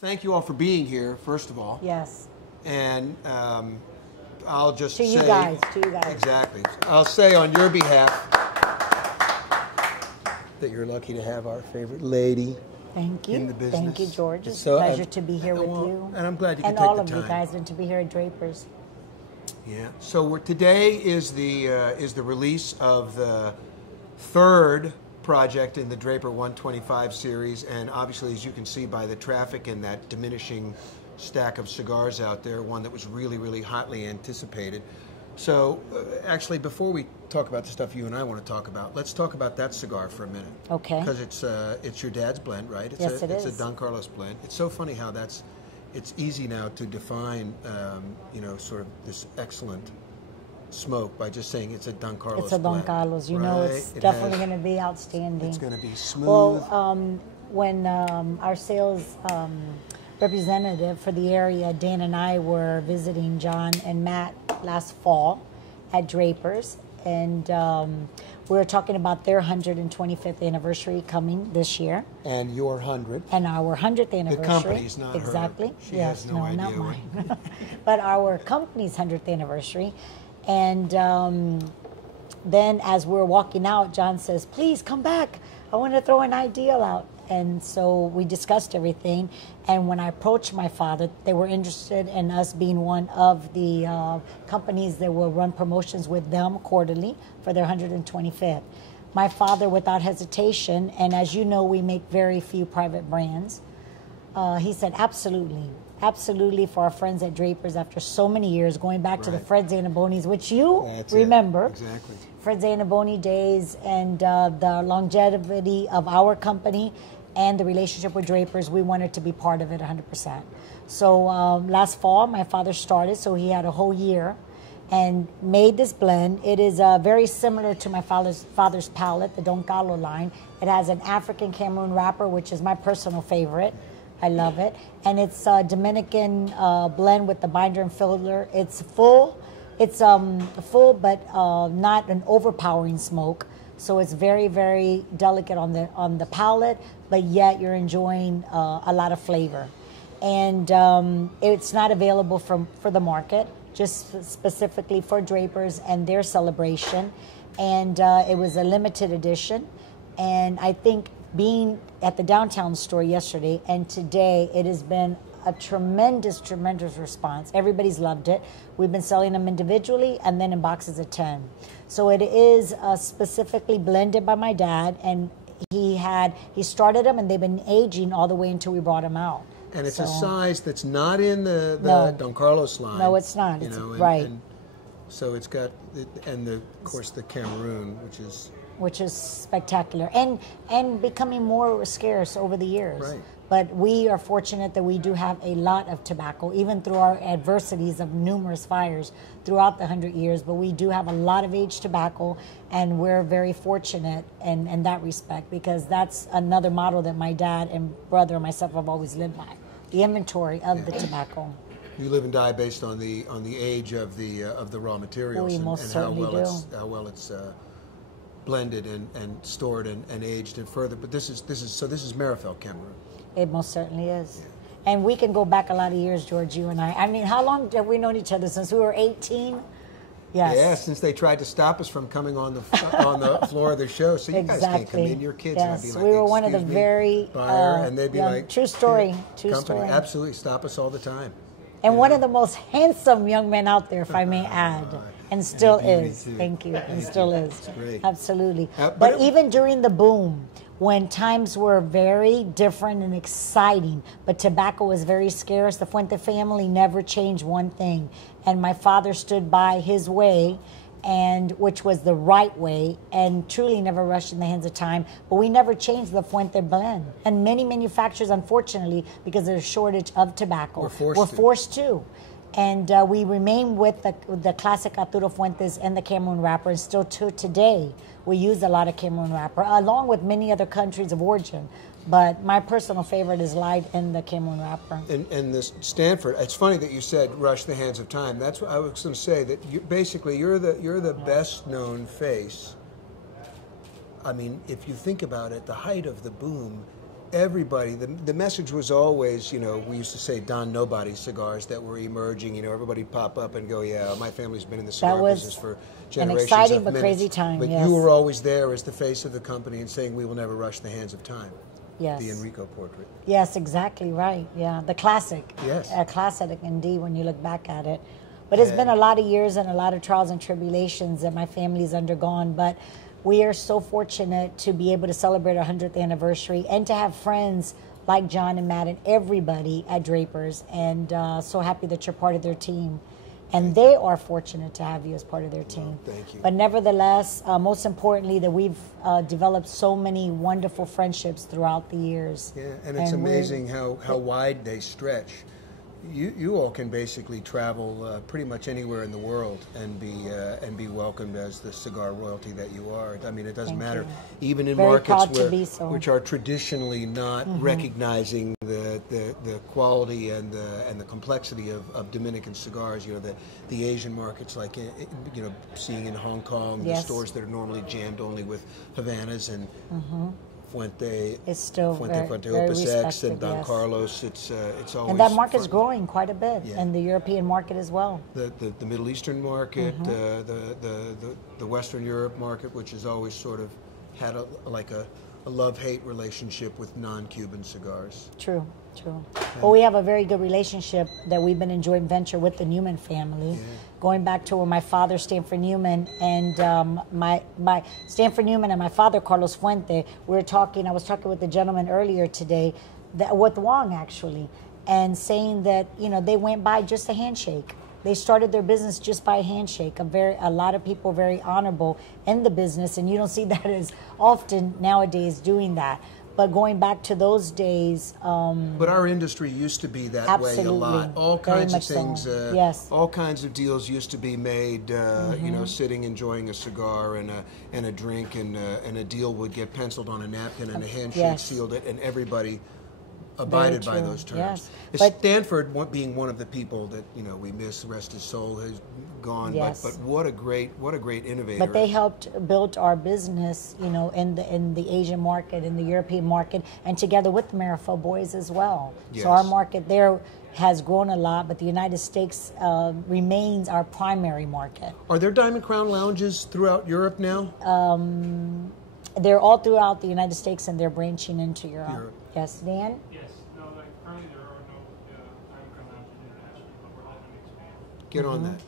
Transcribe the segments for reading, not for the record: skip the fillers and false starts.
Thank you all for being here, first of all. Yes. And I'll just To say... you guys. Exactly. I'll say on your behalf that you're lucky to have our favorite lady Thank you. in the business. Thank you, George. It's So, a pleasure to be here with well, you. And I'm glad you could and take all the of time. you guys, and to be here at Drapers. Yeah. So today is the release of the third project in the Draper 125 series, and obviously, as you can see by the traffic and that diminishing stack of cigars out there, one that was really, really hotly anticipated. So, actually, before we talk about the stuff you and I want to talk about, let's talk about that cigar for a minute. Okay. Because it's your dad's blend, right? Yes, it It's is. a Don Carlos blend. It's so funny how it's easy now to define, sort of this excellent smoke by just saying it's a Don Carlos It's a Don blend, Carlos. You know, right? it's It definitely has- going to be outstanding. It's going to be smooth. Well, when our sales representative for the area, Dan and I, were visiting John and Matt last fall at Drapers, and we were talking about their 125th anniversary coming this year. And your 100. And our 100th anniversary. The company's not her. Exactly. She yes, has no idea not what- mine. But our company's 100th anniversary. And then as we're walking out, John says, please come back. I want to throw an ideal out. And so we discussed everything. And when I approached my father, they were interested in us being one of the companies that will run promotions with them quarterly for their 125th. My father, without hesitation, and as you know, we make very few private brands, he said, absolutely. Absolutely, for our friends at Drapers, after so many years, going back to the Right. Fred Zanabonis, which you That's it. remember. Exactly. Fred Zanaboni days, and the longevity of our company and the relationship with Drapers, we wanted to be part of it 100%. So last fall, my father started, so he had a whole year and made this blend. It is very similar to my father's palette, the Don Carlo line. It has an African Cameroon wrapper, which is my personal favorite. I love it. And it's a Dominican blend with the binder and filler. It's full. It's full, but not an overpowering smoke. So it's very, very delicate on the palate, but yet you're enjoying a lot of flavor. And it's not available for the market, just specifically for Drapers and their celebration. And it was a limited edition. And I think being at the downtown store yesterday and today, it has been a tremendous, tremendous response. Everybody's loved it. We've been selling them individually and then in boxes of 10. So it is specifically blended by my dad, and he started them and they've been aging all the way until we brought them out. And it's So- a size that's not in the No. Don Carlos line. No, it's not. You It's- know, right. So it's got, of course, the Cameroon, which is spectacular and becoming more scarce over the years. Right. But we are fortunate that we do have a lot of tobacco, even through our adversities of numerous fires throughout the 100 years. But we do have a lot of aged tobacco, and we're very fortunate in that respect, because that's another model that my dad and brother and myself have always lived by: the inventory of the tobacco. you live and die based on the age of the raw materials We most certainly do. how well it's blended and stored and aged and further. But this is Marifel Cameroon. It most certainly is. And we can go back a lot of years, George, you and I. I mean, how long have we known each other? Since we were 18? Yes. Yeah, since they tried to stop us from coming on the floor of the show, so you guys can't come in. Your kids would be like, we were one of the "Excuse me, very buyer," and they'd be yeah, like, true story, true company, story. absolutely stop us all the time. And one of the most handsome young men out there, if I may add, and still beauty, is. too. Thank you, and Thank still you. is. It's great. Absolutely. But But it- even during the boom, when times were very different and exciting, but tobacco was very scarce, the Fuente family never changed one thing. And my father stood by his way, and which was the right way, and truly never rushed in the hands of time. But we never changed the Fuente blend. And many manufacturers, unfortunately, because of the shortage of tobacco, Were forced to. And we remain with the classic Arturo Fuentes and the Cameroon wrapper, and still to today we use a lot of Cameroon wrapper, along with many other countries of origin. But my personal favorite is light in the Cameroon wrapper. And this Stanford, it's funny that you said rush the hands of time. That's what I was going to say, that you're the best known face. I mean, if you think about it, the height of the boom, everybody, the message was always, you know, we used to say Don Nobody cigars that were emerging. You know, everybody'd pop up and go, yeah, my family's been in the cigar business for generations. An exciting of but minutes. crazy time, But yes. you were always there as the face of the company and saying, we will never rush the hands of time. Yes. The Enrico portrait. Yes, exactly right. Yeah, the classic. Yes. A classic indeed when you look back at it. But it's been a lot of years and a lot of trials and tribulations that my family's undergone. But we are so fortunate to be able to celebrate our 100th anniversary and to have friends like John and Matt and everybody at Drapers. And so happy that you're part of their team. And they are fortunate to have you as part of their team. Thank you. But nevertheless, most importantly, that we've developed so many wonderful friendships throughout the years. Yeah, and it's amazing how wide they stretch. You all can basically travel pretty much anywhere in the world and be welcomed as the cigar royalty that you are. I mean, it doesn't matter. Even in Very proud markets to be so. which are traditionally not recognizing the quality and the complexity of Dominican cigars. You know, the Asian markets, like you know, seeing in Hong Kong, the stores that are normally jammed only with Havanas and. Fuente, it's still Fuente very Opus X and respected, Don yes. Carlos. It's always And that market's front. growing quite a bit, Yeah. and the European market as well. The Middle Eastern market, the Western Europe market, which has always sort of had a love-hate relationship with non-Cuban cigars. True, true. Well, we have a very good relationship that we've been in joint venture with the Newman family, going back to when my father, Stanford Newman, and my Stanford Newman and my father, Carlos Fuente, I was talking with the gentleman earlier today, with Wong actually, and saying that, you know, they went by just a handshake. They started their business just by a handshake. A lot of people very honorable in the business, and you don't see that as often nowadays doing that. But going back to those days, but our industry used to be that way a lot. All Very kinds of much so. things. Yes. All kinds of deals used to be made. You know, sitting enjoying a cigar and a drink, and a deal would get penciled on a napkin, and a handshake sealed it, and everybody abided by those terms. Yes. But Stanford, being one of the people that, you know, we miss, rest his soul, has gone. Yes. But what a great innovator. but they helped build our business, you know, in the Asian market, in the European market, and together with the Marifel boys as well. Yes. So our market there has grown a lot, but the United States remains our primary market. Are there Diamond Crown lounges throughout Europe now? They're all throughout the United States, and they're branching into Europe. Yes, Dan? Yes. No, like currently there are no Diamond Crown lounges internationally, but we're hoping to expand. Get on that.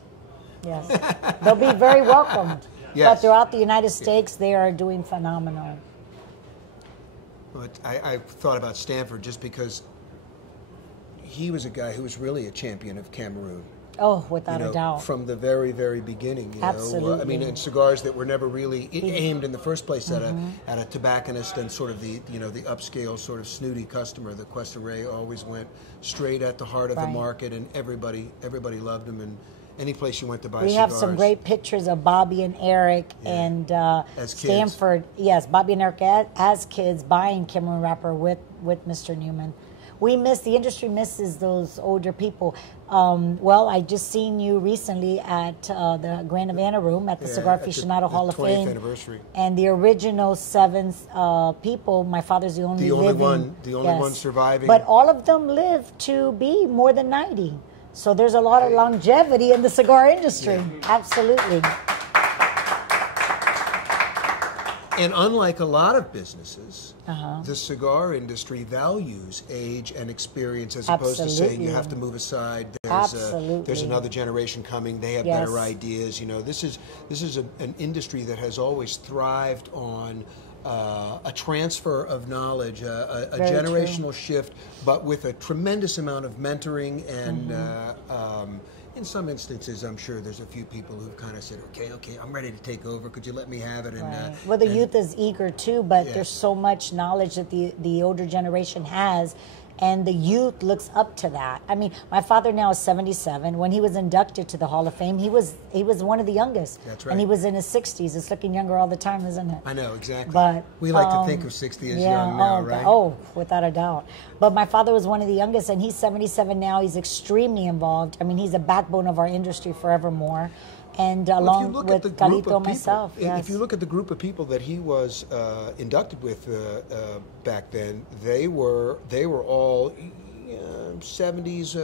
Yes. They'll be very welcomed. Yes. But throughout the United States, they are doing phenomenal. But I thought about Stanford just because he was a guy who was really a champion of Cameroon. Oh, without a doubt. From the very, very beginning. You Absolutely. know? I mean, and cigars that were never really aimed in the first place at a tobacconist and sort of the upscale sort of snooty customer. The Cuesta Rey always went straight at the heart of the market, and everybody loved him. And any place you went to buy cigars. We have some great pictures of Bobby and Eric and As kids. Stanford. Yes, Bobby and Eric as kids buying Cameroon wrapper with Mr. Newman. The industry misses those older people. Well, I just seen you recently at the Grand Havana Room at the Cigar at the Aficionado Hall of 20th Fame. anniversary. And the original 7 people, my father's the only living. The only one surviving. But all of them live to be more than 90. So there's a lot of longevity in the cigar industry. Yeah. Absolutely. And unlike a lot of businesses, the cigar industry values age and experience as opposed to saying you have to move aside. There's another generation coming. They have better ideas. You know, this is an industry that has always thrived on a transfer of knowledge, a generational shift, but with a tremendous amount of mentoring and. In some instances, I'm sure there's a few people who've kind of said, okay, I'm ready to take over. Could you let me have it? And, well, the youth is eager too, but there's so much knowledge that the older generation has, and the youth looks up to that. I mean, my father now is 77. When he was inducted to the Hall of Fame, he was one of the youngest. That's right. And he was in his 60s. It's looking younger all the time, isn't it? I know, exactly. But we like to think of 60 as young now, right? Oh, without a doubt. But my father was one of the youngest, and he's 77 now. He's extremely involved. I mean, he's a backbone of our industry forevermore. and Well, along with Carlito and myself. Yes. If you look at the group of people that he was inducted with back then, they were all 70s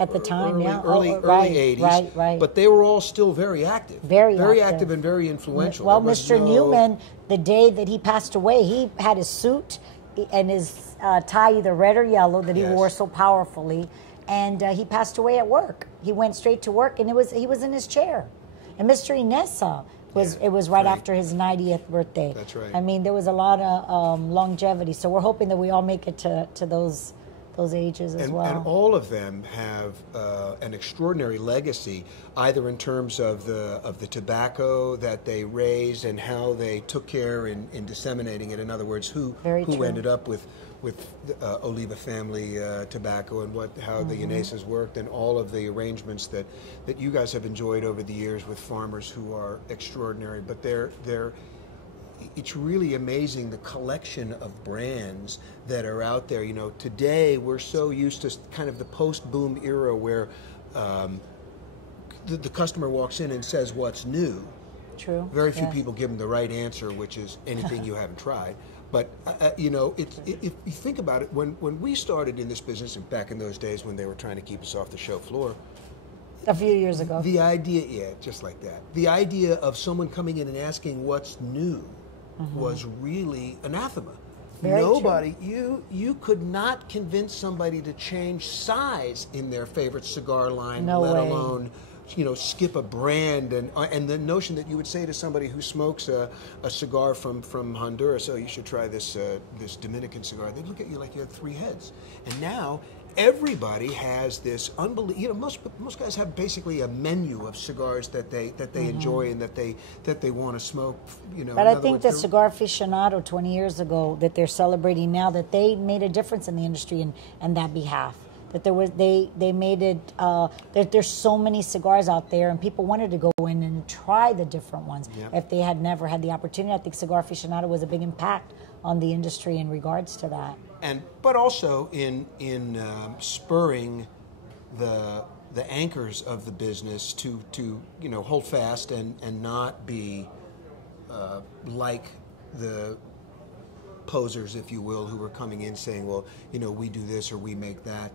at the time, early 80s, right. but they were all still very active, very active and very influential. Well, Mr. Newman, the day that he passed away, he had his suit and his tie, either red or yellow, that he wore so powerfully, and he passed away at work. He went straight to work, and he was in his chair. And Mr. Inessa it was right after his 90th birthday. That's right. I mean, there was a lot of longevity, so we're hoping that we all make it to those ages as well. And all of them have an extraordinary legacy, either in terms of the tobacco that they raised and how they took care in disseminating it. In other words, who ended up with Oliva family tobacco and how the Inesas worked, and all of the arrangements that you guys have enjoyed over the years with farmers who are extraordinary. But it's really amazing the collection of brands that are out there. You know, today we're so used to kind of the post-boom era where the customer walks in and says, "What's new?" True. Very few people give them the right answer, which is anything you haven't tried. But you know, if you think about it, when we started in this business, and back in those days when they were trying to keep us off the show floor, a few years ago, the idea, just like that, the idea of someone coming in and asking what's new was really anathema. Nobody, you could not convince somebody to change size in their favorite cigar line, let alone, you know, skip a brand. And the notion that you would say to somebody who smokes a cigar from Honduras, "Oh, you should try this Dominican cigar," they'd look at you like you had three heads. And now everybody has this unbelievable. You know, most guys have basically a menu of cigars that they enjoy and that they want to smoke. You know, but I think the Cigar Aficionado 20 years ago that they're celebrating now, that they made a difference in the industry in that behalf. That they made it. That there's so many cigars out there, and people wanted to go in and try the different ones. Yep. If they had never had the opportunity, I think Cigar Aficionado was a big impact on the industry in regards to that. But also in spurring the anchors of the business to you know, hold fast and not be like the posers, if you will, who were coming in saying, "Well, you know, we do this or we make that,"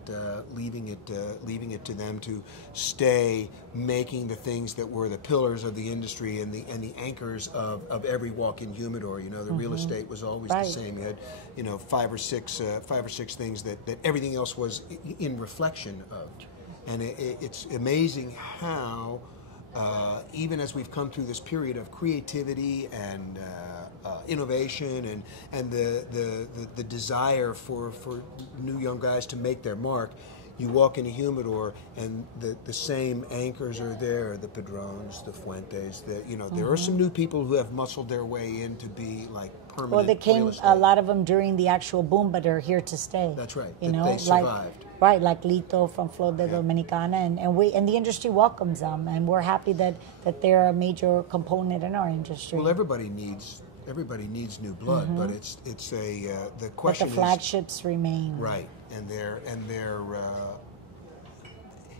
leaving it to them to stay making the things that were the pillars of the industry and the anchors of every walk-in humidor. You know, the real estate was always the same. You had, you know, five or six things that everything else was in reflection of, and it's amazing how. Even as we've come through this period of creativity and innovation and the desire for new young guys to make their mark, you walk in a humidor and the same anchors are there, the Padrones, the Fuentes, there are some new people who have muscled their way in to be like permanent. Well, they came, a lot of them during the actual boom, but they're here to stay. That's right. You know, they survived. Like Lito from Flor de Dominicana, and the industry welcomes them, and we're happy that they're a major component in our industry. Well, everybody needs new blood, but it's the question but the flagships remain right, and they're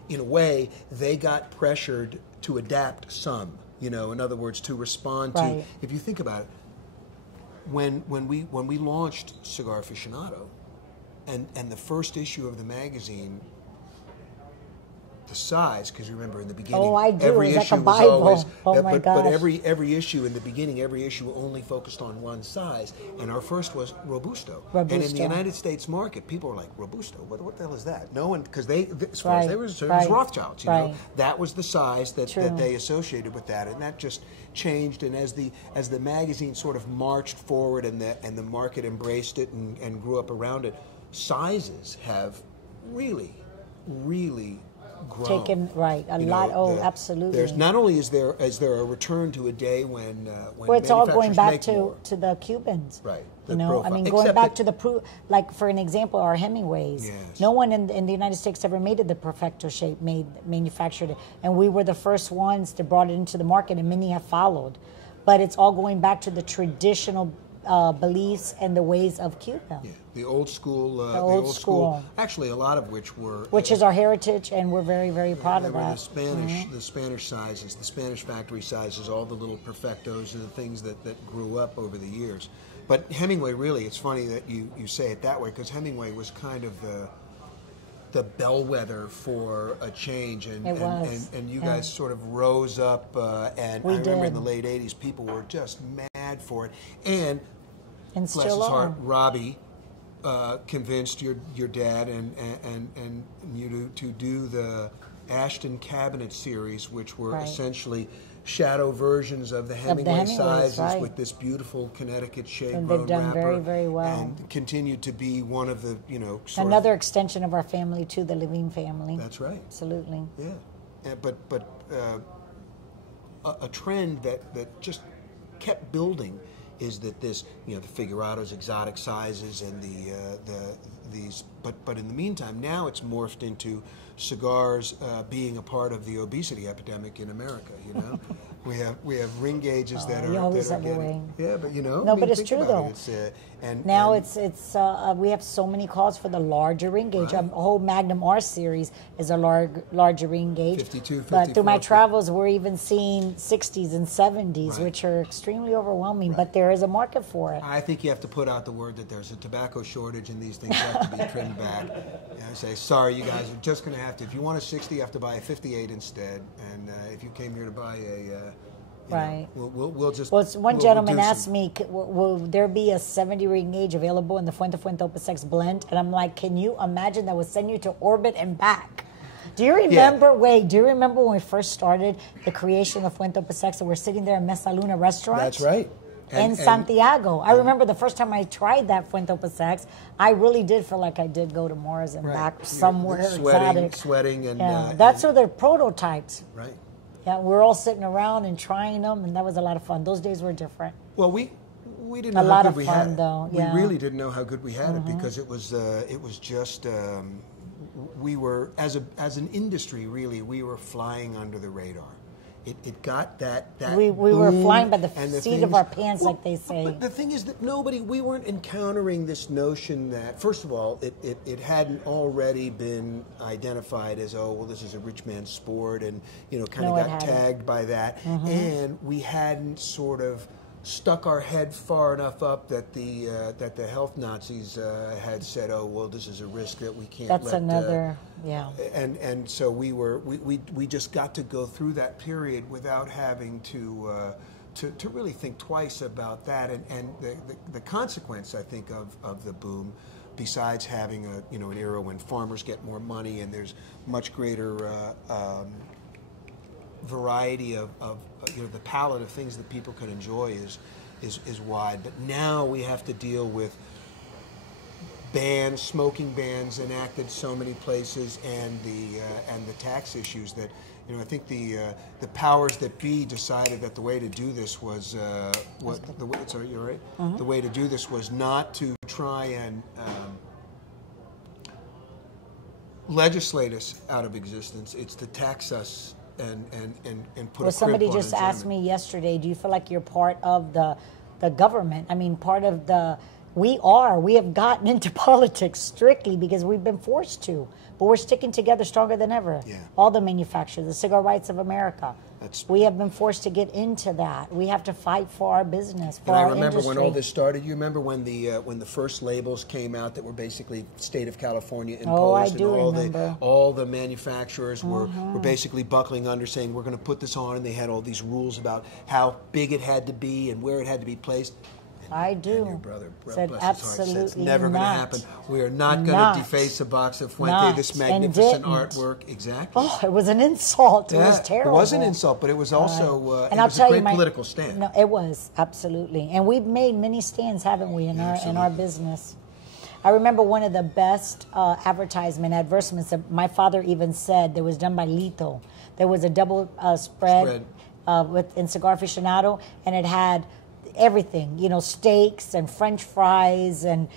in a way they got pressured to adapt some. You know, in other words, to respond to. If you think about it, when we launched Cigar Aficionado. And the first issue of the magazine, the size, because remember in the beginning, every issue was always, but every issue in the beginning, every issue only focused on one size. And our first was Robusto. And in the United States market, people were like, "Robusto? What the hell is that?" No one, because as far as they were concerned, it was Rothschilds. You know, that was the size that they associated with that, and that just changed. And as the magazine sort of marched forward and the market embraced it and grew up around it, sizes have really grown. Taken a lot. Absolutely. There's not only is there a return to a day when it's all going back to the Cubans. Right. You know, I mean, going back to like for an example, our Hemingways. Yes. No one in the United States ever made it the perfecto shape, manufactured it, and we were the first ones that brought it into the market, and many have followed. But it's all going back to the traditional beliefs and the ways of Cuba, Yeah, the old school. The old school. Actually, a lot of which were. which is our heritage, and we're very, very proud They of were that. the Spanish, the Spanish sizes, the Spanish factory sizes, all the little perfectos and the things that grew up over the years. But Hemingway, really, it's funny that you say it that way, because Hemingway was kind of the bellwether for a change, and It was, and you yeah. guys sort of rose up, and We I remember in did. the late '80s, people were just mad for it, and And bless still his heart, are. Robbie convinced your dad and you to do the Ashton Cabinet series, which were Right. essentially shadow versions of the Hemingway Hemingways, sizes right. with this beautiful Connecticut shade And grown they've done wrapper, very, very well. and continued to be one of the sort Another of, extension of our family too, the Levine family. that's right. Absolutely. Yeah, but a trend that just kept building is that this, the Figurados, exotic sizes, and these. But in the meantime, now it's morphed into cigars being a part of the obesity epidemic in America. We have ring gauges that are you always that are have a getting, ring. yeah, but No, but it's think true, about though. it. It's, and Now and- we have so many calls for the larger ring gauge. Right. A whole Magnum R series is a larger ring gauge. 52, But through my 54. travels, we're even seeing 60s and 70s, Right. which are extremely overwhelming. But there is a market for it. I think you have to put out the word that there's a tobacco shortage and these things have to be trimmed back. Say, sorry, you guys are just going to have to. If you want a 60, you have to buy a 58 instead. And if you came here to buy a, Right. we'll just. Well, one we'll gentleman reduce asked them. me, will there be a 70 ring gauge available in the Fuente Opus X blend? And I'm like, can you imagine that would send you to orbit and back? Do you remember, do you remember when we first started the creation of Fuente Opus X and we're sitting there in Mesa Luna restaurant? That's right. In Santiago. I remember the first time I tried that Fuente Opus X, I really did feel like I did go to Mars and Right. back You're somewhere exotic. sweating, and Yeah, that's where they're prototypes. right. Yeah, we're all sitting around and trying them, and that was a lot of fun. Those days were different. Well, we didn't A know lot how good of we fun, had it. though, yeah. We really didn't know how good we had it because it was just we were as an industry, really, we were flying under the radar. It got that We were boom flying by the and seat things- of our pants, like they say. But the thing is that we weren't encountering this notion that, first of all, it hadn't already been identified as, oh, well, this is a rich man's sport, and kind No, of it got hadn't. tagged by that, and we hadn't sort of stuck our head far enough up that the health Nazis had said, oh, well, this is a risk that we can't. That's let, another, yeah. And so we just got to go through that period without having to really think twice about that, and the consequence, I think, of the boom, besides having an era when farmers get more money and there's much greater variety of the palette of things that people can enjoy is wide. But now we have to deal with bans, smoking bans enacted so many places, and the tax issues that I think the powers that be decided that the way to do this was sorry, you're right. The way to do this was not to try and legislate us out of existence. It's to tax us and put Well, a somebody crimp on just asked enjoyment. me yesterday, do you feel like you're part of the government? I mean, part of we have gotten into politics strictly because we've been forced to, but we're sticking together stronger than ever. Yeah. All the manufacturers, the Cigar Rights of America. That's- We have been forced to get into that. We have to fight for our business, for And I our remember industry. when all this started. You remember when the first labels came out that were basically state of California imposed, Oh, I and do all remember. all the manufacturers were basically buckling under, saying we're going to put this on, and they had all these rules about how big it had to be and where it had to be placed. I do. And your brother, Said bless his heart, said it's absolutely never going to not. happen. We are not going Not. to deface a box of Fuente, Not. this And magnificent didn't. artwork. Exactly. Oh, it was an insult. It was Yeah, terrible. It was an insult, but it was also Right. it was a great political stand. No, it was absolutely, and we've made many stands, haven't we, in our business? I remember one of the best advertisements that my father even said that was done by Lito. There was a double spread. In Cigar Aficionado, and it had everything, steaks and French fries and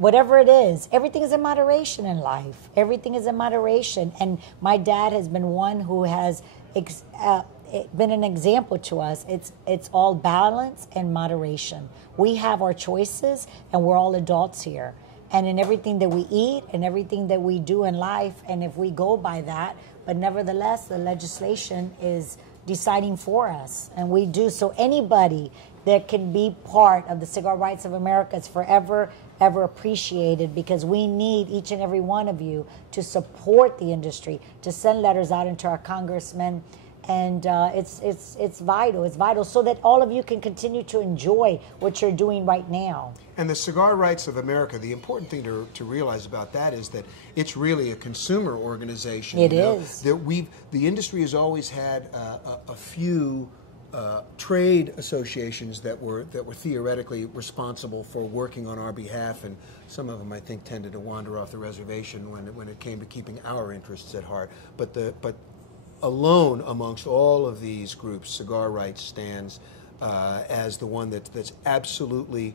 whatever it is. Everything is in moderation in life. Everything is in moderation. And my dad has been one who has been an example to us. It's all balance and moderation. We have our choices, and we're all adults here. And in everything that we eat and everything that we do in life, and if we go by that, but nevertheless, the legislation is deciding for us, and we do. So anybody that can be part of the Cigar Rights of America is forever, ever appreciated, because we need each and every one of you to support the industry, to send letters out into our congressmen. And it's vital. It's vital so that all of you can continue to enjoy what you're doing right now. And the Cigar Rights of America, the important thing to realize about that is that it's really a consumer organization. It is. That the industry has always had a few trade associations that were theoretically responsible for working on our behalf, and some of them I think tended to wander off the reservation when it came to keeping our interests at heart. But alone amongst all of these groups, Cigar Rights stands as the one that's absolutely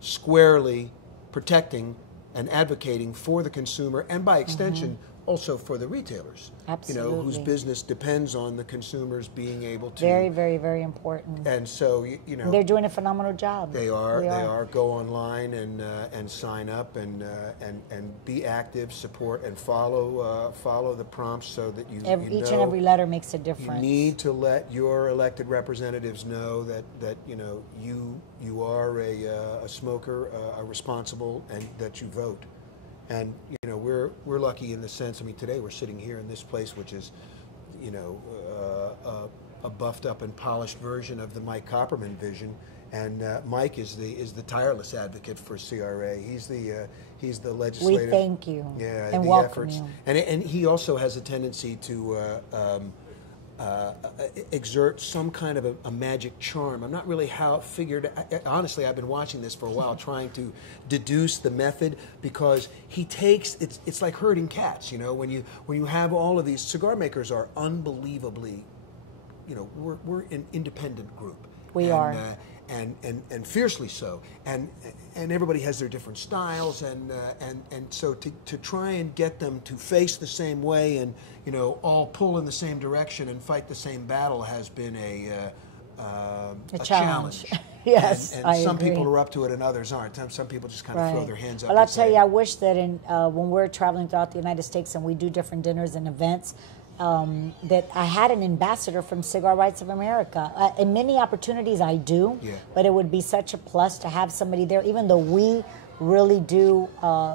squarely protecting and advocating for the consumer, and by extension also for the retailers. Absolutely. You know, whose business depends on the consumers being able to. Very, very, very important. And so, you know, they're doing a phenomenal job. They are. They are. Go online and sign up and be active, support, and follow the prompts so that you each and every letter makes a difference. You need to let your elected representatives know that you know you are a smoker, a responsible, and that you vote. And you know, we're lucky in the sense. I mean, today we're sitting here in this place, which is, you know, a buffed up and polished version of the Mike Copperman vision. And Mike is the tireless advocate for CRA. He's the legislative. We thank you. Yeah, and the welcome efforts. you. And he also has a tendency to exert some kind of a magic charm. I'm not really honestly, I've been watching this for a while, trying to deduce the method, because he takes, it's like herding cats, you know, when you have all of these, cigar makers are unbelievably, you know, we're an independent group. We are. And fiercely so, and everybody has their different styles, and so to try and get them to face the same way and, you know, all pull in the same direction and fight the same battle has been a challenge. Yes, and I some agree. people are up to it and others aren't. Some people just kind of throw their hands up. Well, I'll and tell say, you, I wish that when we're traveling throughout the United States and we do different dinners and events, that I had an ambassador from Cigar Rights of America. In many opportunities I do, but it would be such a plus to have somebody there, even though we really do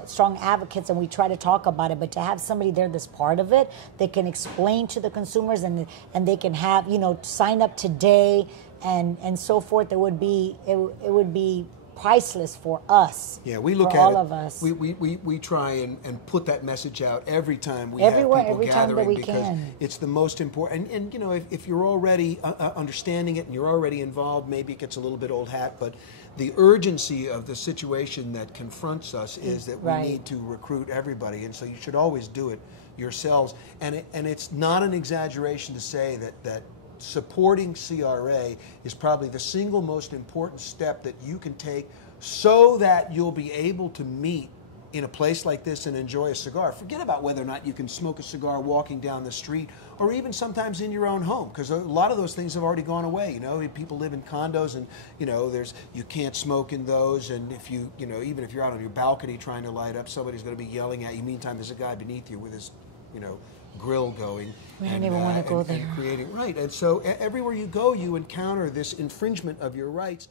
strong advocates and we try to talk about it, but to have somebody there that's part of it, they can explain to the consumers, and they can have, you know, sign up today and so forth. It would be priceless for us. Yeah, we look for at all it, of us. We try and put that message out every time we Everywhere, have people every time that gathering, we because can. it's the most important. And you know, if you're already understanding it and you're already involved, maybe it gets a little bit old hat, but the urgency of the situation that confronts us is that we need to recruit everybody, and so you should always do it yourselves. And it's not an exaggeration to say that supporting CRA is probably the single most important step that you can take so that you'll be able to meet in a place like this and enjoy a cigar. Forget about whether or not you can smoke a cigar walking down the street or even sometimes in your own home, because a lot of those things have already gone away. You know, people live in condos, and you know, you can't smoke in those, and if you know, even if you're out on your balcony trying to light up, somebody's going to be yelling at you. Meantime, there's a guy beneath you with his, you know, grill going. We don't even want to go there. And creating, right. And so everywhere you go, you encounter this infringement of your rights.